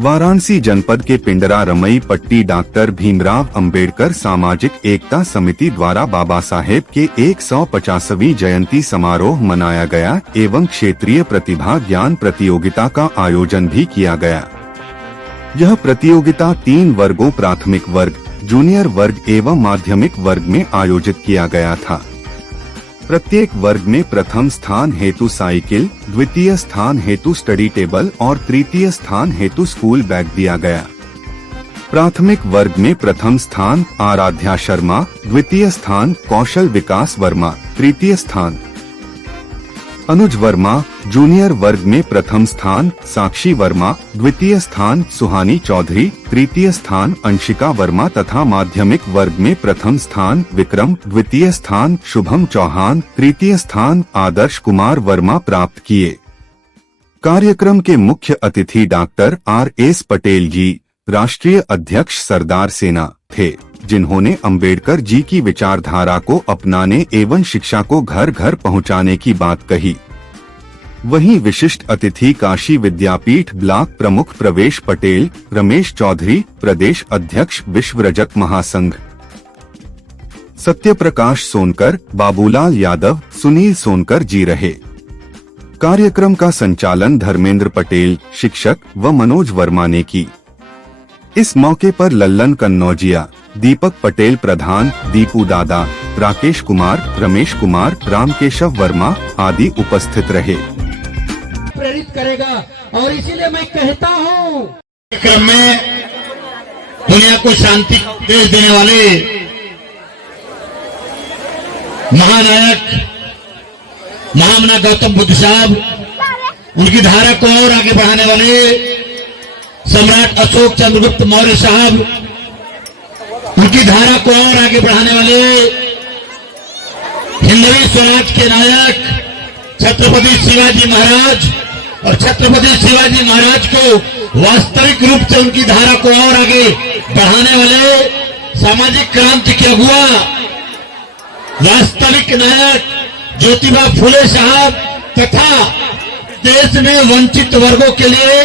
वाराणसी जनपद के पिंडरा रमई पट्टी डॉक्टर भीमराव अंबेडकर सामाजिक एकता समिति द्वारा बाबा साहेब के 150वीं जयंती समारोह मनाया गया एवं क्षेत्रीय प्रतिभा ज्ञान प्रतियोगिता का आयोजन भी किया गया। यह प्रतियोगिता 3 वर्गों प्राथमिक वर्ग, जूनियर वर्ग एवं माध्यमिक वर्ग में आयोजित किया गया था। प्रत्येक वर्ग में प्रथम स्थान हेतु साइकिल, द्वितीय स्थान हेतु स्टडी टेबल और तृतीय स्थान हेतु स्कूल बैग दिया गया। प्राथमिक वर्ग में प्रथम स्थान आराध्या शर्मा, द्वितीय स्थान कौशल विकास वर्मा, तृतीय स्थान अनुज वर्मा। जूनियर वर्ग में प्रथम स्थान साक्षी वर्मा, द्वितीय स्थान सुहानी चौधरी, तृतीय स्थान अंशिका वर्मा तथा माध्यमिक वर्ग में प्रथम स्थान विक्रम, द्वितीय स्थान शुभम चौहान, तृतीय स्थान आदर्श कुमार वर्मा प्राप्त किए। कार्यक्रम के मुख्य अतिथि डॉक्टर R.S. पटेल जी, राष्ट्रीय अध्यक्ष सरदार सेना थे, जिन्होंने अंबेडकर जी की विचारधारा को अपनाने एवं शिक्षा को घर घर पहुंचाने की बात कही। वहीं विशिष्ट अतिथि काशी विद्यापीठ ब्लॉक प्रमुख प्रवेश पटेल, रमेश चौधरी, प्रदेश अध्यक्ष विश्व रजक महासंघ, सत्यप्रकाश सोनकर, बाबूलाल यादव, सुनील सोनकर जी रहे। कार्यक्रम का संचालन धर्मेंद्र पटेल शिक्षक व मनोज वर्मा ने की। इस मौके पर लल्लन कन्नौजिया, दीपक पटेल प्रधान, दीपू दादा, राकेश कुमार, रमेश कुमार, रामकेशव वर्मा आदि उपस्थित रहे। प्रेरित करेगा और इसीलिए मैं कहता हूँ क्रम में दुनिया को शांति देश देने वाले महानायक महामना गौतम बुद्ध साहब, उनकी धारा को और आगे बढ़ाने वाले सम्राट अशोक चंद्रगुप्त मौर्य साहब, उनकी धारा को और आगे बढ़ाने वाले हिंदवी स्वराज के नायक छत्रपति शिवाजी महाराज और छत्रपति शिवाजी महाराज को वास्तविक रूप से उनकी धारा को और आगे बढ़ाने वाले सामाजिक क्रांति के अगुआ वास्तविक नायक ज्योतिबा फुले साहब तथा देश में वंचित वर्गों के लिए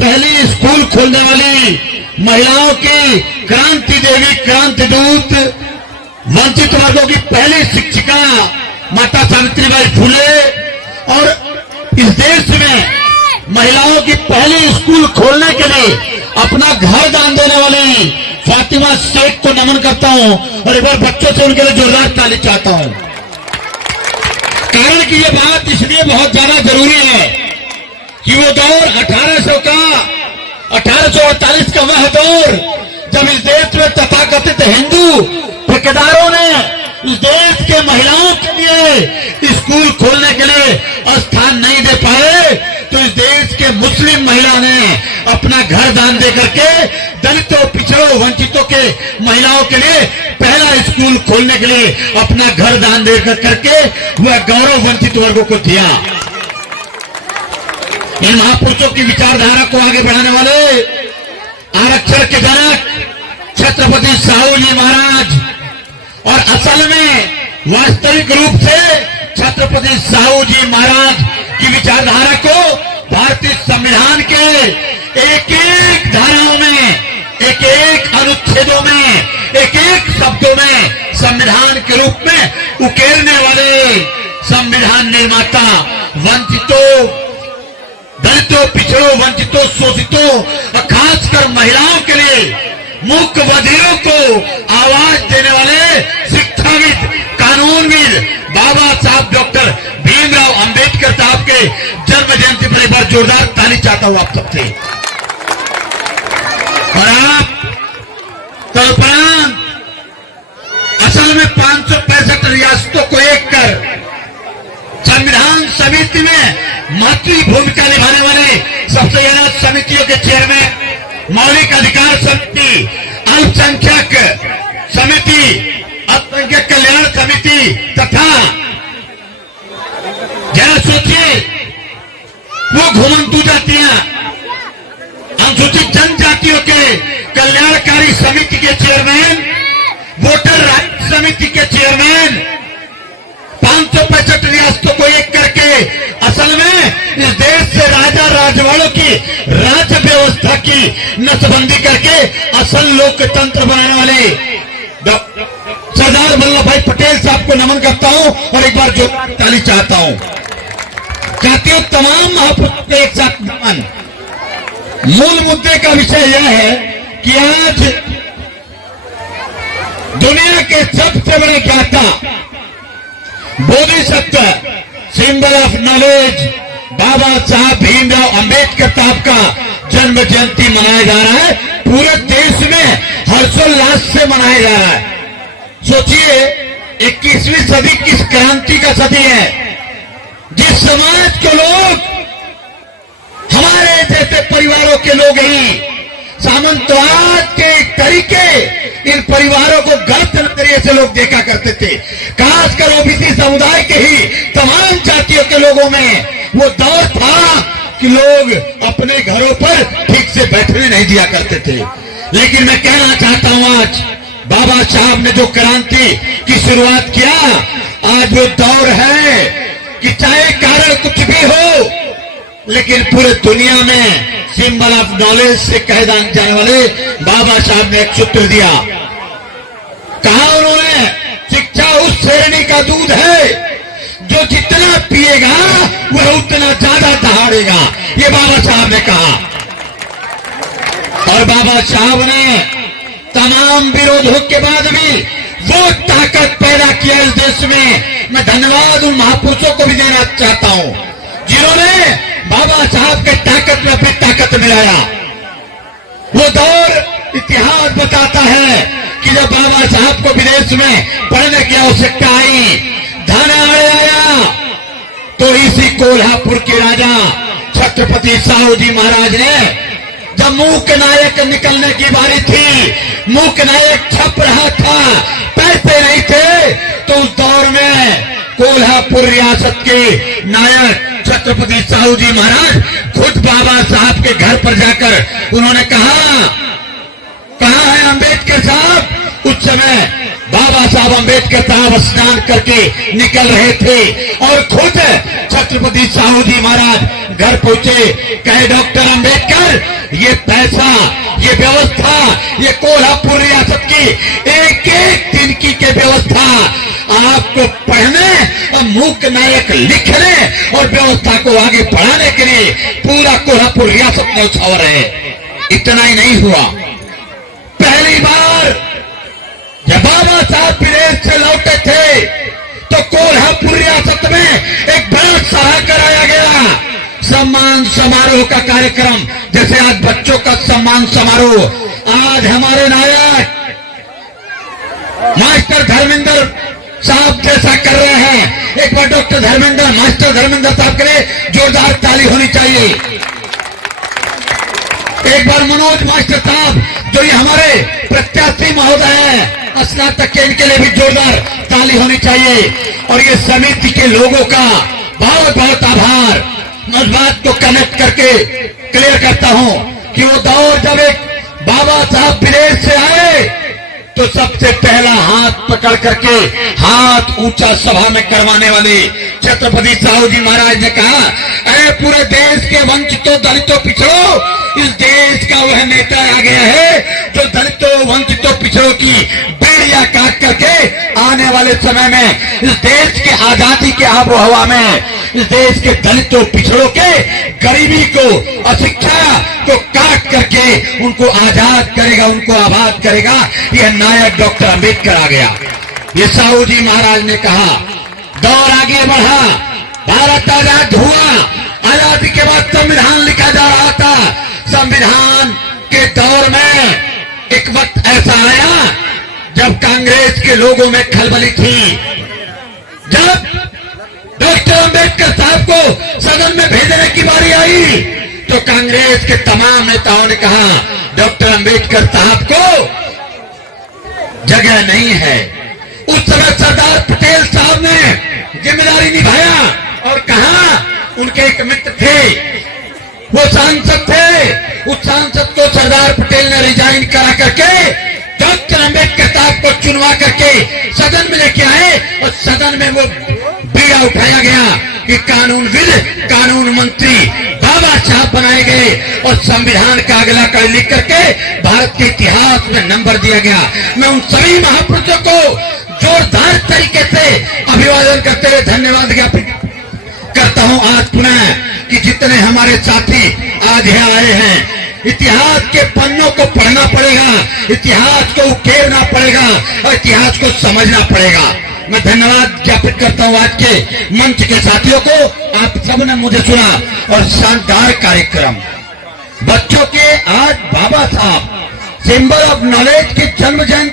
पहली स्कूल खोलने वाली महिलाओं की क्रांति देवी, क्रांति दूत, वंचित वर्गों की पहली शिक्षिका माता सावित्रीबाई फुले और इस देश में महिलाओं की पहली स्कूल खोलने के लिए अपना घर दान देने वाली फातिमा शेख को नमन करता हूं और एक बार बच्चों से उनके लिए जोरदार ताली चाहता हूं। कारण कि ये बात इसलिए बहुत ज्यादा जरूरी है कि वो दौर 1848 का वह दौर जब इस देश में तथाकथित हिंदू ठेकेदारों ने इस देश के महिलाओं के लिए स्कूल खोलने के लिए स्थान नहीं दे पाए, तो इस देश के मुस्लिम महिला ने अपना घर दान दे करके दलितों, पिछड़ों, वंचितों के महिलाओं के लिए पहला स्कूल खोलने के लिए अपना घर दान दे करके वह गौरव वंचित वर्गों को दिया। इन महापुरुषों की विचारधारा को आगे बढ़ाने वाले आरक्षण के जनक छत्रपति साहू जी महाराज और असल में वास्तविक रूप से छत्रपति साहू जी महाराज की विचारधारा को भारतीय संविधान के एक एक धाराओं में, एक एक अनुच्छेदों में, एक एक शब्दों में संविधान के रूप में उकेरने वाले संविधान निर्माता वंचितों, दलितों, पिछड़ों, वंचितों, शोषितों और खासकर महिलाओं के लिए मूक बधिरों को आवाज देने वाले शिक्षाविद, कानूनविद बाबा साहब डॉक्टर भीमराव अंबेडकर साहब के जन्म जयंती पर एक बार जोरदार ताली चाहता हूं आप सबसे। और आप कल्पना, असल में 565 रियासतों को एक कर संविधान समिति में महत्वपूर्ण भूमिका निभाने वाले सबसे ज्यादा समितियों के चेयरमैन, मौलिक अधिकार समिति, अल्पसंख्यक समिति, अल्पसंख्यक कल्याण समिति तथा जरा सोचिए वो घुमंतु जातियां, अनुसूचित जनजातियों के कल्याणकारी समिति के चेयरमैन, वोटर राइट समिति के चेयरमैन, 565 रियासतों को एक करके असल में इस देश से राजा राजवाड़ों की राज्य व्यवस्था की नसबंदी करके असल लोकतंत्र बनाने वाले सरदार वल्लभ भाई पटेल साहब को नमन करता हूं और एक बार जोरदार ताली चाहता हूं। चाहती हूं तमाम महापुरुषों को एक साथ नमन। मूल मुद्दे का विषय यह है कि आज दुनिया के सबसे बड़े ज्ञाता बोधिसत्व सिंबल ऑफ नॉलेज बाबा साहब भीमराव अंबेडकर साहब का जन्म जयंती मनाया जा रहा है। पूरे देश में हर्षोल्लास से मनाया जा रहा है। सोचिए 21वीं सदी किस क्रांति का सदी है, जिस समाज के लोग हमारे जैसे परिवारों के लोग ही सामंतवाद के तरीके इन परिवारों को गलत नजरिए से लोग देखा करते थे। खासकर ओबीसी समुदाय के ही तमाम जातियों के लोगों में वो दौर था कि लोग अपने घरों पर ठीक से बैठने नहीं दिया करते थे। लेकिन मैं कहना चाहता हूं आज बाबा साहब ने जो क्रांति की शुरुआत किया, आज वो दौर है कि चाहे कारण कुछ भी हो, लेकिन पूरे दुनिया में सिंबल ऑफ नॉलेज से कहे जाने वाले बाबा साहब ने एक सूत्र दिया। कहा उन्होंने, शिक्षा उस श्रेणी का दूध है जो जितना पिएगा वह उतना ज्यादा दहाड़ेगा। ये बाबा साहब ने कहा। और बाबा साहब ने तमाम विरोधों के बाद भी वो ताकत पैदा किया इस देश में। मैं धन्यवाद उन महापुरुषों को भी देना चाहता हूं जिन्होंने बाबा साहब के ताकत में अपनी ताकत मिलाया। वो दौर इतिहास बताता है कि जब बाबा साहब को विदेश में पढ़ने की आवश्यकता आई, धन आया, तो इसी कोल्हापुर के राजा छत्रपति साहू जी महाराज ने जब मूक नायक निकलने की बारी थी, मूक नायक छप रहा था, पैसे नहीं थे, तो उस दौर में कोल्हापुर रियासत के नायक छत्रपति साहू जी महाराज खुद बाबा साहब के घर पर जाकर उन्होंने कहा, कहाँ है अंबेडकर साहब? उस समय बाबा साहब अंबेडकर साहब स्नान करके निकल रहे थे और खुद छत्रपति साहू जी महाराज घर पहुंचे। कहे, डॉक्टर अंबेडकर, ये पैसा, ये व्यवस्था, ये कोल्हापुर रियासत की एक एक दिन की के व्यवस्था आपको पढ़ने और मूक नायक लिखने और व्यवस्था को आगे बढ़ाने के लिए पूरा कोल्हापुर रियासत में उछावर है। इतना ही नहीं हुआ, पहली बार जब बाबा साहब विदेश से लौटे थे तो कोल्हापुर रियासत में एक बड़ा सभा कराया गया, सम्मान समारोह का कार्यक्रम। जैसे आज बच्चों का सम्मान समारोह, आज हमारे नायक मास्टर धर्मेंद्र साहब जैसा कर रहे हैं। एक बार डॉक्टर धर्मेंद्र, मास्टर धर्मेंद्र साहब के लिए जोरदार ताली होनी चाहिए। एक बार मनोज मास्टर साहब जो ये हमारे प्रत्याशी महोदय हैं स्नातक के, इनके लिए भी जोरदार ताली होनी चाहिए। और ये समिति के लोगों का बहुत बहुत आभार। मैं उस बात को कनेक्ट करके क्लियर करता हूं कि वो दौर जब एक बाबा साहब विदेश से आए तो सबसे पहला हाथ पकड़ करके हाथ ऊंचा सभा में करवाने वाले छत्रपति साहू जी महाराज ने कहा, अरे पूरे देश के वंचितों दलितों पिछड़ों, इस देश का वह नेता आ गया है जो दलितों वंचितों पिछड़ों की बेड़ियां काट करके आने वाले समय में इस देश के आजादी के आबो हवा में इस देश के दलितों पिछड़ों के गरीबी को, अशिक्षा को काट करके उनको आजाद करेगा, उनको आबाद करेगा। यह नायक डॉक्टर अंबेडकर आ गया। ये साहू जी महाराज ने कहा, दौर आगे बढ़ा, भारत आजाद हुआ। आजादी के बाद संविधान लिखा जा रहा था। संविधान के दौर में एक वक्त ऐसा आया जब कांग्रेस के लोगों में खलबली थी। जब डॉक्टर अंबेडकर साहब को सदन में भेजने की बारी आई तो कांग्रेस के तमाम नेताओं ने कहा, डॉक्टर अंबेडकर साहब को जगह नहीं है। उस समय सरदार पटेल साहब ने जिम्मेदारी निभाया और कहा, उनके एक मित्र थे, वो सांसद थे, उस सांसद को सरदार पटेल ने रिजाइन करा करके डॉक्टर अंबेडकर साहब को चुनवा करके सदन में लेके आए और सदन में वो बीड़ा उठाया गया कि कानूनविद, कानून मंत्री बाबा साहब बनाए गए और संविधान का अगला कड़ी लिख करके भारत के इतिहास में नंबर दिया गया। मैं उन सभी महापुरुषों को जोरदार तरीके से अभिवादन करते हुए धन्यवाद ज्ञापित करता हूं आज पुनः कि जितने हमारे साथी आज यहाँ आए हैं। इतिहास के पन्नों को पढ़ना पड़ेगा, इतिहास को उकेरना पड़ेगा और इतिहास को समझना पड़ेगा। मैं धन्यवाद ज्ञापित करता हूं आज के मंच के साथियों को। आप सबने मुझे सुना और शानदार कार्यक्रम बच्चों के आज बाबा साहब सिंबल ऑफ नॉलेज की जन्म जयंती